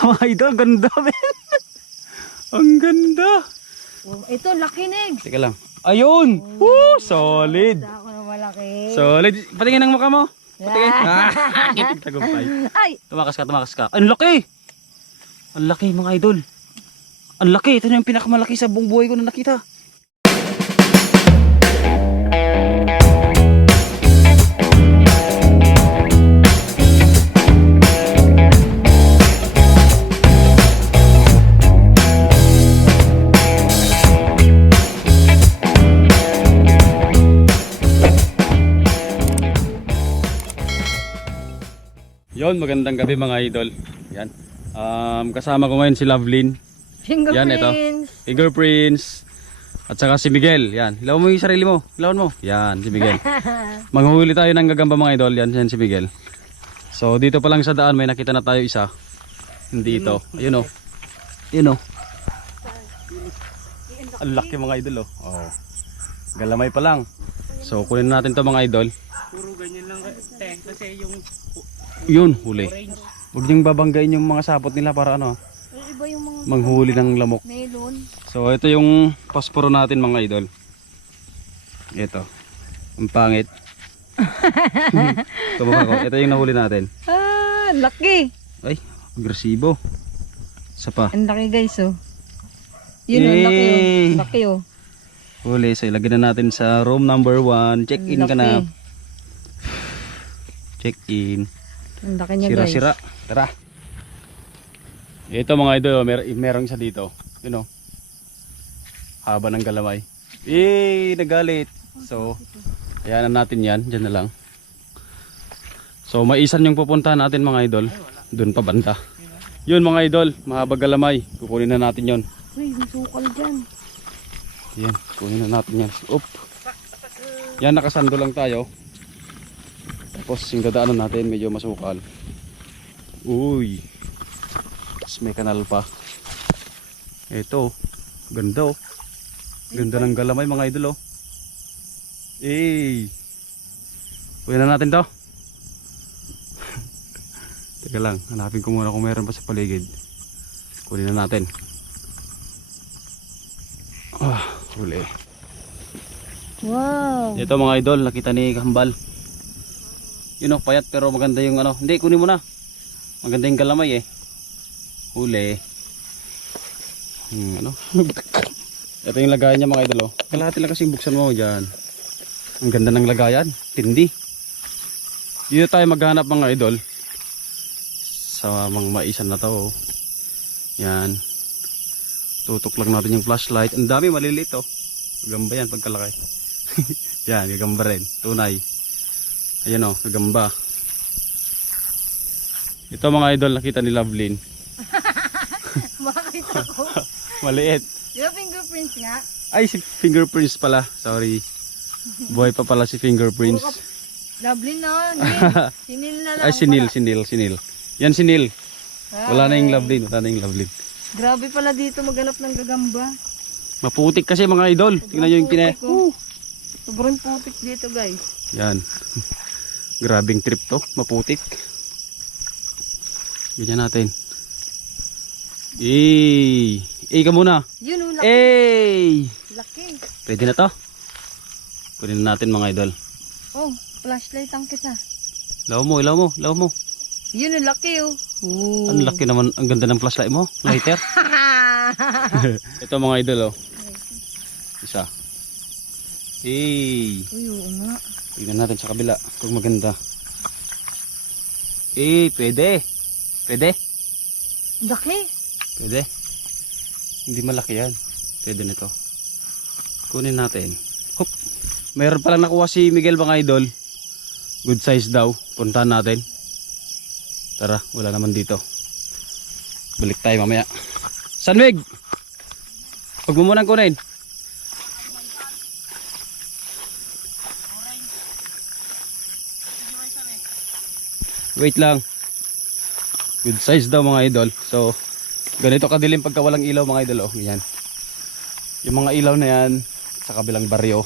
mga idol, ganda men. Ang ganda. Oh, ito, laki negs. Teka lang. Ayun! Woo! Solid! Ako na malaki. Solid. Patingin ang mukha mo. Patingin. Ah, kitig tagumpay. Ay! Tumakas ka, tumakas ka. Ang laki! Ang laki mga idol. Ang laki. Ito na yung pinakamalaki sa buong buhay ko na nakita. Yon, magandang gabi mga idol. Yan. Um, kasama ko ngayon si Lovelyn, Yan, ito. Fingerprints. At saka si Miguel. Yan. Ilaw mo yung sarili mo. Ilawan mo. Yan, si Miguel. Manghuli tayo ng gagamba mga idol. Yan, yan si Miguel. So, dito pa lang sa daan may nakita na tayo isa. Hindi ito. Ayun o. Ayun o. Ang laki mga idol o. Oh. Galamay pa lang. So, kunin natin to mga idol. Puro ganyan lang te, kasi yung Yun, huli. Huwag niyong babanggain yung mga sapot nila para ano, iba yung mga manghuli ng lamok. melon. So ito yung pasporo natin mga idol. Ito. Ang pangit. Tumukha ko. Ito yung nahuli natin. Ah, laki. Ay, agresibo. Isa pa. Ang laki guys oh. Yun oh, laki Yay! oh. Laki oh. Huli. So ilagay na natin sa room number 1. Check in ka na. Laki. Check in. Ang laki niya guys. Sira-sira. Tara. Ito mga idol, mer merong isa dito. Yun o. Haba ng galamay. Eh, nagalit. So, ayan na natin yan. Diyan na lang. So, maisan yung pupuntahan natin mga idol. Doon pa banda. Yun mga idol, mahaba galamay. Kukunin na natin yon. Uy, may sukal dyan. Yan, kunin na natin yan. Up. Yan, nakasando lang tayo. Tapos yung dadaanan natin medyo masukal. Uy. Tapos may kanal pa. Ito. Ganda oh. Ganda ng galamay mga idol oh. Eh. Kunin na natin to. Teka lang, hanapin ko muna kung meron pa sa paligid. Kunin na natin. Ah, huli. Wow. Ito mga idol, nakita ni Kambal. Yun oh, payat pero maganda yung ano. Hindi, kunin mo na. Maganda yung galamay eh. Huli. Hmm, ano? Ito yung lagayan niya mga idol oh. Kalahati lang kasing buksan mo dyan. Ang ganda ng lagayan. Tindi. Dito tayo maghanap mga idol. Sa mga maisan na to oh. Yan. Tutok lang natin yung flashlight. Ang dami maliliit oh. Gagamba yan pagkalaki. yan, gagamba rin. Tunay. Ayan o, gagamba. Ito mga idol, nakita ni Lovelyn. Makakita ko. Maliit. Ba fingerprints nga? Ay, si Fingerprints pala. Sorry. Boy pa pala si Fingerprints. Lovely na. Nil. Sinil na lang. Ay, sinil, pala. sinil, sinil. Yan sinil. Wala na yung Ay. Lovelyn. Wala na yung Lovelyn. Grabe pala dito maghanap ng gagamba. Maputik kasi mga idol. Tingnan nyo yung. Putik, oh. Sobrang putik dito guys. Yan. Grabing trip to. Maputik. Ganyan natin. Eh, eh ka muna. Yun oh, laki. Eh, Laki. pwede na to. Kunin na natin mga idol. Oh, flashlight ang kita. Ilaw mo, ilaw mo, ilaw mo. Yun oh, laki oh. Ooh. Ang laki naman, ang ganda ng flashlight mo. Lighter. Ito mga idol oh. Isa. Eh, Uy, oo nga. Tingnan natin sa kabila kung maganda. Eh, pwede. Pwede. Laki. Pwede. Hindi malaki yan. Pwede na to. Kunin natin. Hop. Mayroon palang nakuha si Miguel mga idol. Good size daw. Puntahan natin. Tara, wala naman dito. Balik tayo mamaya. Sanwig! Huwag mo munang kunin. Wait lang. Good size daw mga idol. So, ganito kadilim pagka walang ilaw mga idol. Oh, yan. Yung mga ilaw na yan sa kabilang baryo.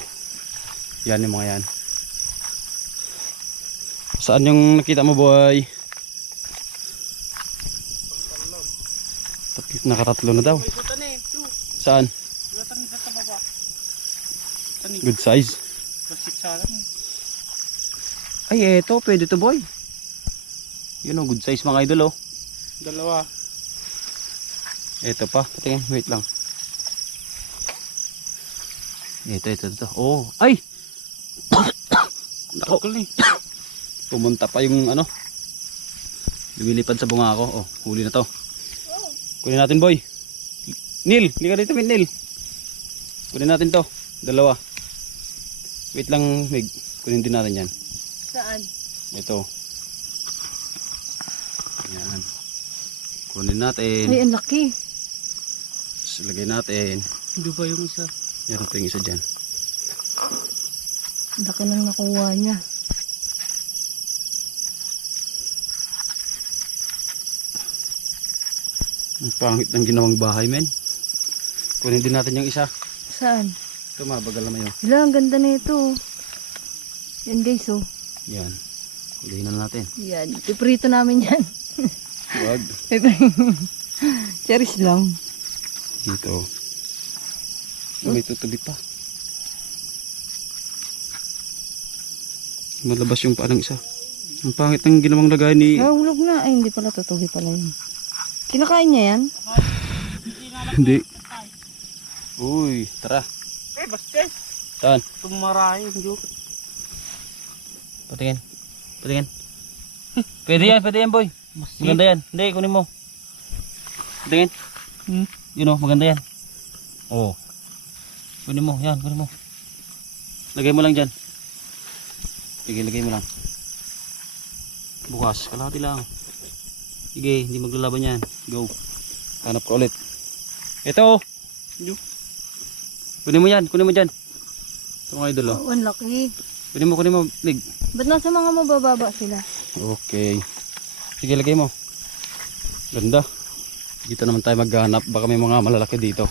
Yan yung mga yan. Saan yung nakita mo boy? Tatlo, nakatatlo na daw. Saan? Good size. Ay, eto. Pwede to boy. Yun oh, good size mga idol oh. Dalawa. Ito pa. Patingin, wait lang. Ito, ito, ito. Oh, ay! Nako, eh. pumunta pa yung ano. Lumilipad sa bunga ko. Oh, huli na to. Kunin natin, boy. Neil, liga dito, Min, Neil. Kunin natin to. Dalawa. Wait lang, Mig. Kunin din natin yan. Saan? Ito. Yan. Kunin natin. Ay, ang laki. Tapos lagay natin. Hindi ba yung isa? Meron pa yung isa dyan. Ang laki nang nakuha niya. Ang pangit ng ginawang bahay, men. Kunin din natin yung isa. Saan? Ito, mabagal naman yun. Wala, ang ganda na ito. Yan guys, oh. Yan. Kulihin na natin. Yan. Iprito namin yan. Wag. Charis lang. Dito. May tutubi pa. Malabas yung parang isa. Ang pangit ng ginawang lagay ni... Nahulog na. Ay, hindi pala. Tutubi pala yun. Kinakain niya yan? Hindi. Uy, tara. Eh, basta. Saan? Tumarahin. Diyo. Patingin. Patingin. Pwede yan, pwede yan boy. Maganda yan. Hindi, kunin mo. Patingin. Hmm? Yun o, maganda yan. Oo. Kunin mo, yan, kunin mo. Lagay mo lang dyan. Sige, lagay mo lang. Bukas, kalahati lang. Sige, hindi maglalaban yan. Go. Hanap ka ulit. Ito. Yo. Kunin mo yan, kunin mo dyan. Ito mga idol oh. Oh, ang laki. Kunin mo, kunin mo. Lig. Ba't nasa mga mabababa sila? Okay. Sige, lagay mo. Ganda. Dito naman tayo maghanap. Baka may mga malalaki dito.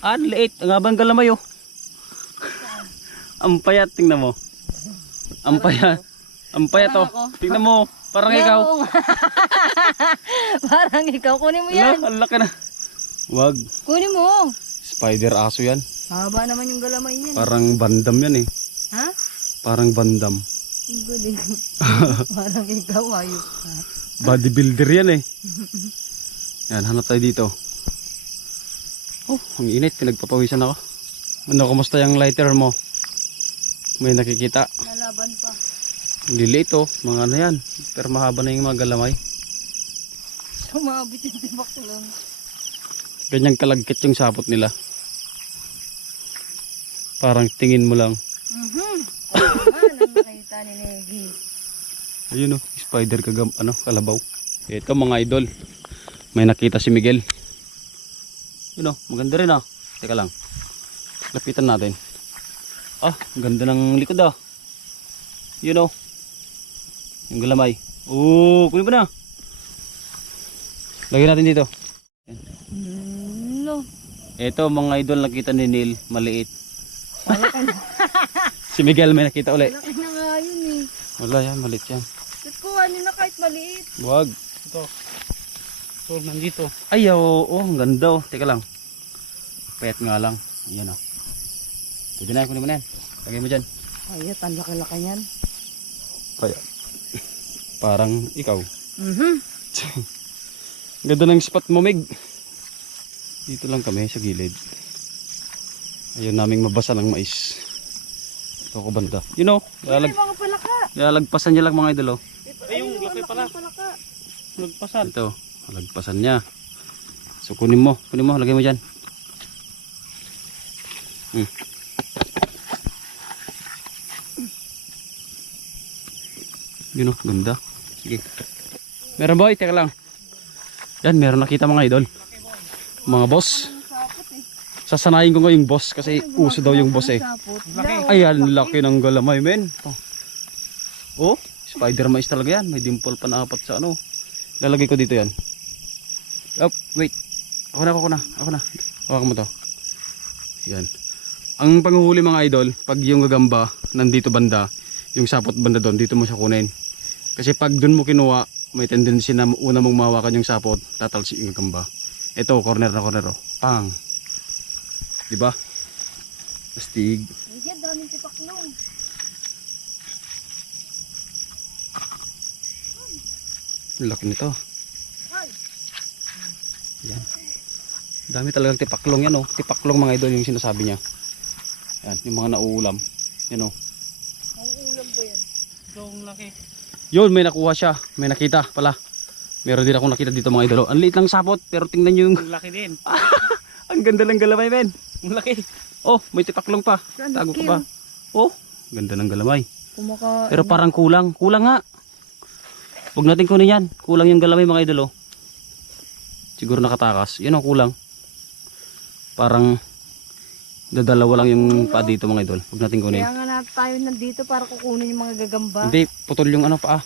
Ah, liit. Ang abang galamay oh. Ang payat, tingnan mo. Ang payat. Ang payat oh. Tingnan mo. Parang Yeah, ikaw. Parang ikaw. Kunin mo Ano? yan. Ang laki na. Wag. Kunin mo. Spider aso yan. Haba naman yung galamay niyan. Parang bandam yan eh. Ha? Parang bandam. Galing. Parang ikaw ayos ka. Bodybuilder yan eh. Yan, hanap tayo dito. Oh, ang init. Pinagpapawisan ako. Ano, kumusta yung lighter mo? May nakikita. Nalaban pa. Liliit oh. Mga ano yan. Pero mahaba na yung mga galamay. Sumabit yung tibak lang. Ganyang kalagkit yung sapot nila. Parang tingin mo lang. Mhm. Ah, nang nakita ni Negi. Ayun oh, spider kagam, ano, kalabaw. Ito mga idol. May nakita si Miguel. Yun oh, maganda rin ah. Teka lang. Lapitan natin. Ah, ang ganda ng likod ah. Yun oh. Yung galamay. Oo, kunin mo na. Lagyan natin dito. Mm, no. Ito mga idol nakita ni Neil, maliit. Si Miguel may nakita uli. Malaki na nga yun eh. Wala yan, maliit yan. Ba't kuhanin na kahit maliit? Wag. Ito. So, nandito. Ay, oo, oh, ang ganda oh. Teka lang. Payat nga lang. Ayan oh. Pwede na, kunin mo na yan. Lagay mo dyan. Ayot, ang laki-laki niyan. Kaya. Parang ikaw. Mhm. Ganda ng spot mo, Mig. Dito lang kami sa gilid. Ayun naming mabasa ng mais. Ito ko banda. You know, Ay, lalag, mga palaka. lalagpasan niya lang mga idol oh. Ay, yung laki pala. Palaka. Nagpasan. Ito, lagpasan niya. So kunin mo, kunin mo, lagay mo dyan. Hmm. Yun oh, ganda. Sige. Meron boy, teka lang. Yan, meron nakita mga idol. Mga boss. Sasanayin ko nga yung boss kasi uso daw yung boss eh. Ayan, laki ng galamay men. Oh, oh spider mais talaga yan. May dimple pa na apat sa ano. Lalagay ko dito yan. Up, wait. Ako na, ako na, ako na. Hawakan mo to. Yan. Ang panghuhuli mga idol, pag yung gagamba nandito banda, yung sapot banda doon, dito mo siya kunin. Kasi pag doon mo kinuha, may tendency na una mong mahawakan yung sapot, tatalsik yung gagamba. Ito, corner na corner, oh. Pang. Di ba? Astig. Hindi, daming tipaklong. Laki nito. Yan. Dami talagang tipaklong yan, oh. Tipaklong mga idol yung sinasabi niya. Yan, yung mga nauulam. Yan, oh. Ang ulam ba yan? Ito ang laki. Yun, may nakuha siya. May nakita pala. Meron din akong nakita dito mga idol. oh. Ang liit lang sapot, pero tingnan nyo yung... Ang laki din. Ang ganda ng galamay, men. Ang laki. Oh, may tipaklong pa. Ang Tago laki, ka ba? Oh, ganda ng galamay. Kumaka... Pero parang kulang. Kulang nga. Huwag natin kunin yan. Kulang yung galamay mga idol, oh. Siguro nakatakas. Yun ang kulang. Parang dadalawa lang yung pa dito mga idol. Huwag natin kunin. Kaya nga na tayo nandito para kukunin yung mga gagamba. Hindi, putol yung ano pa.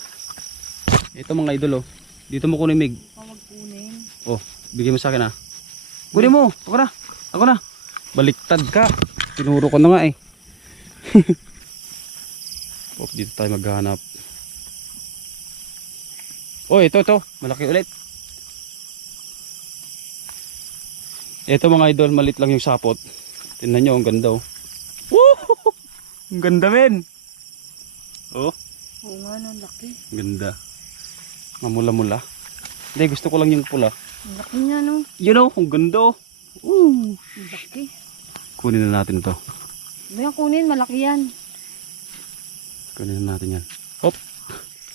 Ito mga idol, oh. Dito mo kunin, Mig. Pa magkunin. Oh, bigyan mo sa akin ah. Kunin mo. Ako na. Ako na. Baliktad ka. Tinuro ko na nga eh. Pop, dito tayo maghanap. Oh, ito, ito. Malaki ulit. Ito mga idol, malit lang yung sapot. Tingnan nyo, ang ganda oh. Woo! Ang ganda men. Oh, Oo nga, no, laki. ganda. Mamula-mula. Hindi, gusto ko lang yung pula. Ang laki niya, no? You know, ang ganda oh. Woo! Ang laki. Kunin na natin ito. May kunin, malaki yan. Kunin na natin yan. Hop!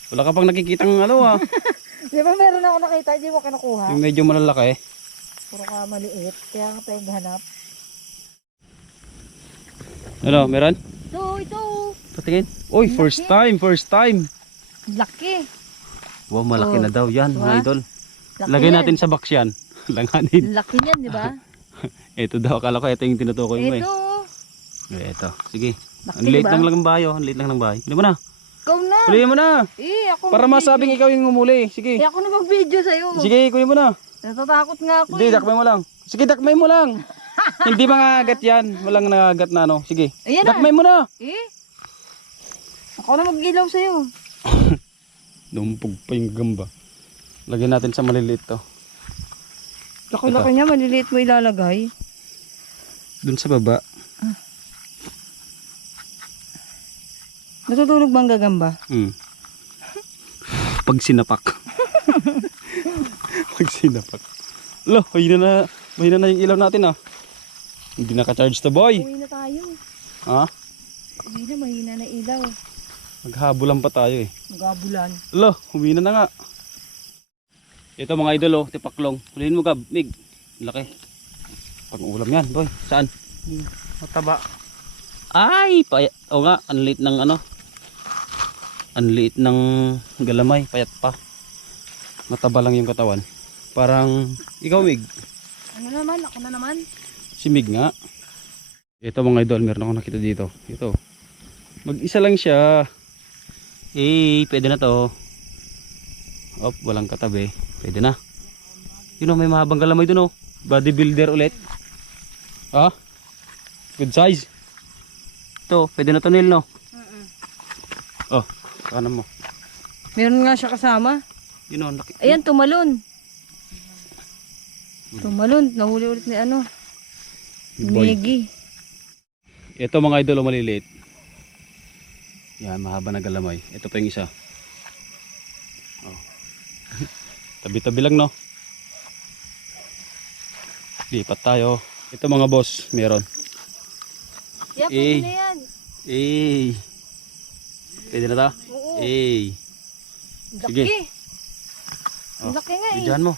Wala ka pang nakikitang ano ah. Di ba meron ako nakita, hindi mo kinukuha? yung medyo malalaki. Puro ka maliit, kaya ka tayo hanap. Ano, meron? Ito, ito. Patingin. Uy, first time, first time. Laki. Wow, malaki Oh. na daw yan, mga Diba? idol. Laki Lagay yan. natin sa box yan. Langanin. Ang Laki niyan, di ba? Ito daw, akala ko ito yung tinutukoy mo eh. Ito. Eh, Ito, sige. Ang liit diba? lang lang ng bayo, ang liit lang ng bahay. Huli mo na. Ikaw na. Huli mo na. Eh, ako Para masabing ikaw yung umuli. Sige. Eh, ako na mag-video sa'yo. Sige, kunin mo na. Natatakot nga ako Hindi, eh. dakmay mo lang. Sige, dakmay mo lang. Hindi mangagat yan. Walang nangagat na ano. Sige. Ayan na. Dakmay mo na. Eh? Ako na mag-ilaw sa'yo. Dumpog pa yung gamba. Lagyan natin sa maliliit to. Laki-laki niya, maliliit mo ilalagay. Dun sa baba. Natutulog bang gagamba? Hmm. Pag sinapak. Pag sinapak. Lo, mahina na, mahina na yung ilaw natin ah. Hindi naka-charge to boy. Uwi na tayo. Ha? Uwi na, mahina na ilaw. Maghabulan pa tayo eh. Magabulan. Lo, humina na nga. Ito mga idol oh, tipaklong. Hulihin mo gab, mig. Laki. Pag ulam yan, boy. Saan? Mataba. Ay, payat. O nga, ang liit ng ano. Ang liit ng galamay, payat pa. Mataba lang yung katawan. Parang, ikaw Mig. Ano naman? Ako na naman. Si Mig nga. Ito mga idol, meron ako nakita dito. Ito. Mag-isa lang siya. Eh, pwede na to. Op, walang katabi. Pwede na. Yun o, may mahabang galamay dun o. Bodybuilder ulit. Ha? Good size. Ito, pwede na to Neil no? Oh, kanan mo. Meron nga siya kasama. Yun o, laki. Ayan, tumalon. Tumalon. Nahuli ulit ni ano. Megi. Ito mga idol o maliliit. Yan, mahaba na galamay. Ito pa yung isa. Oh. Tabi-tabi lang no. Lipat tayo. Ito mga boss, meron. Yeah, Eh. pwede na yan. Eh. Pwede na ta? Oo. Eh. sige. Laki. Oh, Laki nga eh. Bidyahan mo.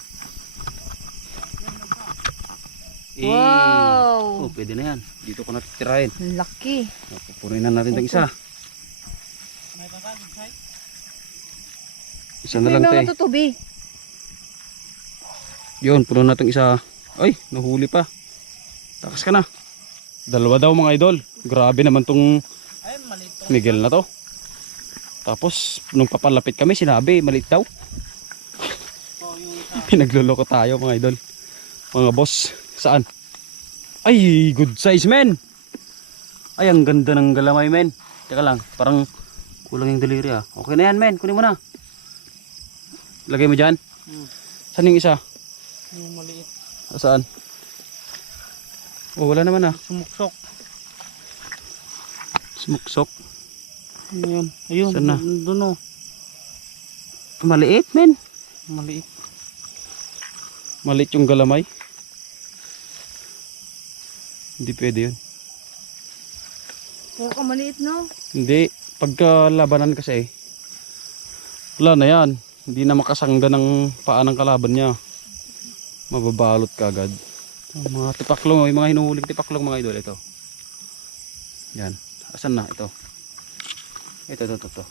Eh. Wow. Oh, pwede na yan. Dito ko natitirahin. Laki. Pupunin na natin itong isa. May sa'yo. Isa na lang mga tutubi. Yun, puno na itong isa. Ay, nahuli pa. Takas ka na. Dalawa daw mga idol. Grabe naman tong. Miguel na to. Tapos, nung papalapit kami, sinabi, maliit daw. Pinagluloko tayo mga idol. Mga boss, saan? Ay, good size men. Ay, ang ganda ng galamay men. Teka lang, parang kulang yung daliri ah. Okay na yan men, kunin mo na. Lagay mo dyan. Hmm. Saan yung isa? Yung maliit. Saan? Oh, wala naman ah. Sumuksok. Smuksok. Ano yun? Ayun. Saan na? Doon o. Maliit, men. Maliit. Maliit yung galamay. Hindi pwede yun. Puro ka maliit, no? Hindi. Pagka labanan kasi, wala na yan. Hindi na makasangga ng paa ng kalaban niya. Mababalot ka agad. Ang mga tipaklong, yung mga hinuhuling tipaklong mga idol, ito. Yan. Asan na? Ito. Ito, ito, ito. ito.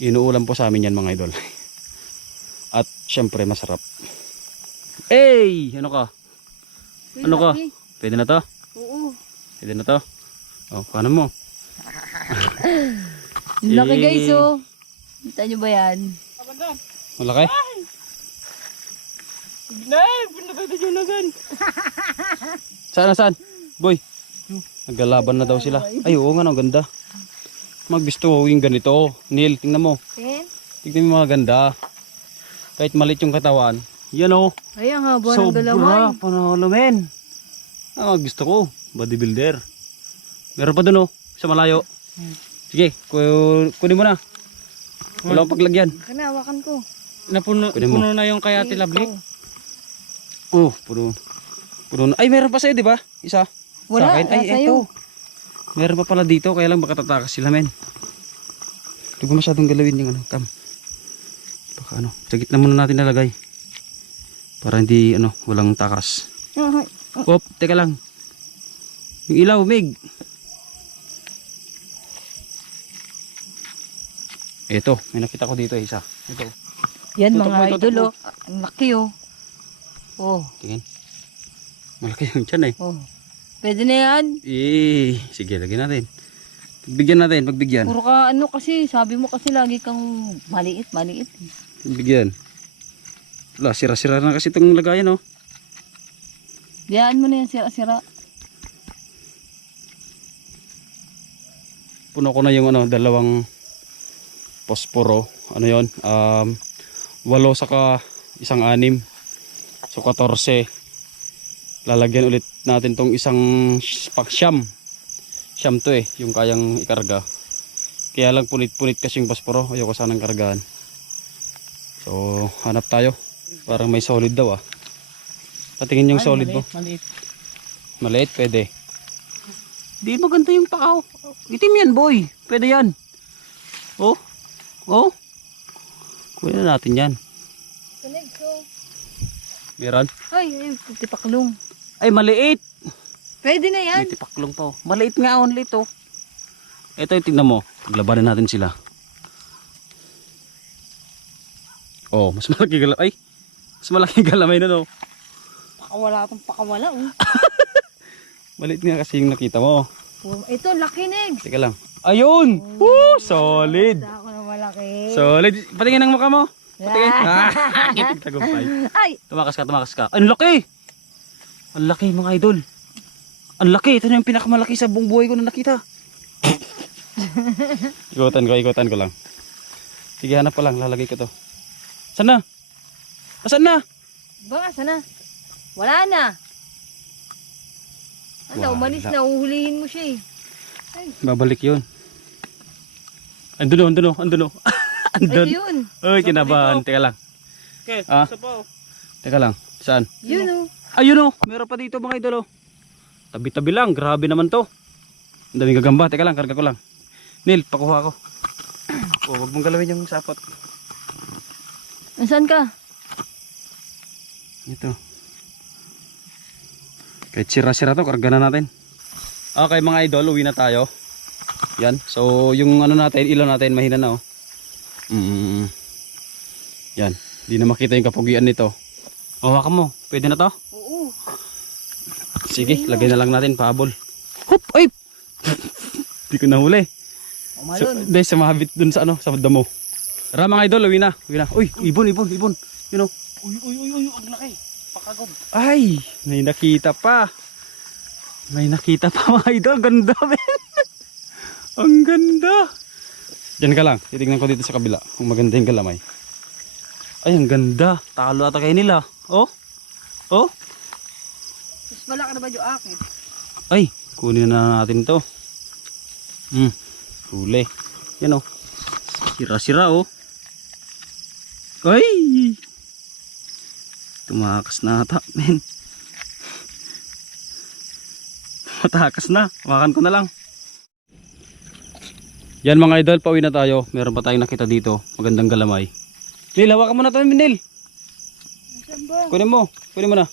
Inuulam po sa amin yan mga idol. At syempre masarap. Hey! Ano ka? Ano ka? laki. Pwede na to? Oo. Pwede na to? Oh, paano mo? Laki Eh. guys, oh. Kita nyo ba yan? Malaki? Nay! Pinagkita dyan na gan. Saan na saan? Boy. Naglalaban na daw sila. Ay, oo nga, no, ganda. Magbisto yung ganito. Neil, tingnan mo. Tingnan mo mga ganda. Kahit maliit yung katawan. Yan o. Ay, ang haba ng galamay. Sobra. Panalo, men. Ah, gusto ko. Bodybuilder. Meron pa dun o. Sa malayo. Sige, ku- kunin mo na. Wala akong paglagyan. Kana, hawakan ko. Napuno mo. puno na yung kaya tilablik. Oh, puno. Puno na. Ay, meron pa sa'yo, di ba? Isa. Wala, Sa akin. Ay, nasa iyo. eto. Meron pa pala dito, kaya lang baka tatakas sila, men. Huwag mo masyadong galawin yung ano, kam. Baka ano, sa gitna muna natin nalagay. Para hindi, ano, walang takas. Ah, Hop, teka lang. Yung ilaw, Mig. Ito, may nakita ko dito isa. Ito, Yan Tutok mga mo, tutok idol, mo. oh. Ang laki, oh. Oh, tingin. Malaki yung tiyan eh. oh. Pwede na yan. Eh, sige, lagyan natin. Pagbigyan natin, pagbigyan. Puro ka ano kasi, sabi mo kasi lagi kang maliit, maliit. Pagbigyan. Wala, sira-sira na kasi itong lagayan, oh. Biyaan mo na yan, sira-sira. Puno ko na yung ano, dalawang posporo. Ano yon Um, walo saka isang anim. So, 14. Lalagyan ulit natin tong isang sh- pak siyam. To eh, yung kayang ikarga. Kaya lang punit-punit kasi yung posporo. Ayoko sanang kargahan. So, hanap tayo. Parang may solid daw ah. Patingin yung Ay, solid maliit, mo. Maliit. Maliit, pwede. Di maganda yung pakaw. Itim yan, boy. Pwede yan. Oh. Oh. Kuha na natin yan. Tunig ko. Meron. Ay, ay, tipaklong. Ay, maliit. Pwede na yan. May tipaklong pa. oh. Maliit nga, only to. Ito yung tingnan mo. Paglabanan natin sila. Oh, mas malaki galam. Ay, mas malaki galamay na no. Pakawala itong pakawala, oh. Maliit nga kasi yung nakita mo. Puro- Ito, laki negs. Teka lang. Ayun! Woo! Solid! Ako na malaki. Solid. Patingin ang mukha mo. Patingin. Ah. Ah, itig tagumpay. Ay, Tumakas ka, tumakas ka. Ang laki! Ang laki mga idol. Ang laki. Ito na yung pinakamalaki sa buong buhay ko na nakita. ikutan ko, ikutan ko lang. Sige, hanap ko lang. Lalagay ko to. Saan na? Asan na? baka sana. Wala na. Ano, Wala. umalis na, uhulihin mo siya eh. Babalik yun. Andun o, andun o, andun o. Ay, andun. ito yun. Uy, kinabahan. Teka lang. Okay, Ah. isa pa oh. Teka lang. Saan? Yun oh. Ayun o, meron pa dito mga idol o. Tabi-tabi lang, grabe naman to. Ang daming gagamba, teka lang, karga ko lang. Neil, pakuha ko. Oh, wag mong galawin yung sapot. Nasaan ka? Ito. Kahit sira-sira to, karga na natin. Okay mga idol, uwi na tayo. Yan, so yung ano natin, ilaw natin, mahina na oh. Mm. Yan, di na makita yung kapugian nito. Oh, hawakan mo, pwede na to? Oo. Sige, lagay na lang natin pahabol. Hop! Ay! Di ko nahuli. So, Umalon. dahil sa mahabit dun sa ano, sa damo. Tara mga idol, uwi na. Uwi na. Uy, ibon, ibon, ibon. You know. Uy, uy, uy, uy, ang laki. Pakagod. Ay, may nakita pa. May nakita pa mga idol. Ganda, men. Ang ganda. Diyan ka lang. Titignan ko dito sa kabila. Kung maganda yung galamay. Ay, ang ganda. Talo ata kayo nila. Oh. Oh. Mas malaki na ba yung akin? Ay, kunin na natin to. Hmm. Huli. Yan oh. Sira-sira oh. Ay! Tumakas na ata, men. Matakas na. Hawakan ko na lang. Yan mga idol, pauwi na tayo. Meron pa tayong nakita dito. Magandang galamay. Nil, hawakan mo na to, Nil. Kunin mo. Kunin mo na.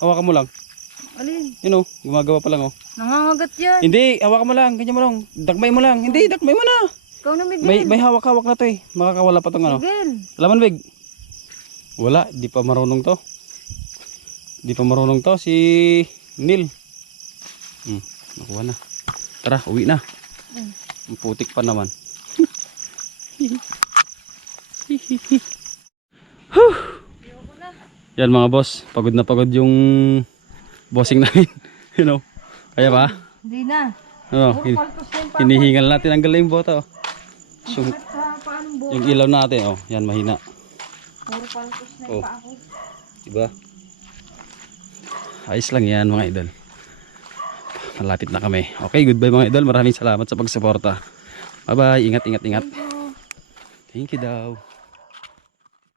Hawakan mo lang. Alin? Yun oh, gumagawa pa lang oh. Nangangagat yan. Hindi, hawakan mo lang. Ganyan mo lang. Dakmay mo lang. Hindi, dakmay mo na. Ikaw na Miguel. May, may hawak-hawak na to eh. Makakawala pa tong ano. Miguel. Laman, Big. Wala, di pa marunong to. Di pa marunong to si Neil. Hmm, nakuha na. Tara, uwi na. Mm. Ang putik pa naman. Yan mga boss, pagod na pagod yung bossing namin. you know. Kaya ba? Hindi na. Ano, hin- hinihingal natin ang galing bota. Oh. Yung, ilaw natin, oh, yan mahina. Oh. Diba? Ayos lang yan mga idol. Malapit na kami. Okay, goodbye mga idol. Maraming salamat sa pagsuporta. Bye bye. Ingat, ingat, ingat. Thank you. Thank you daw.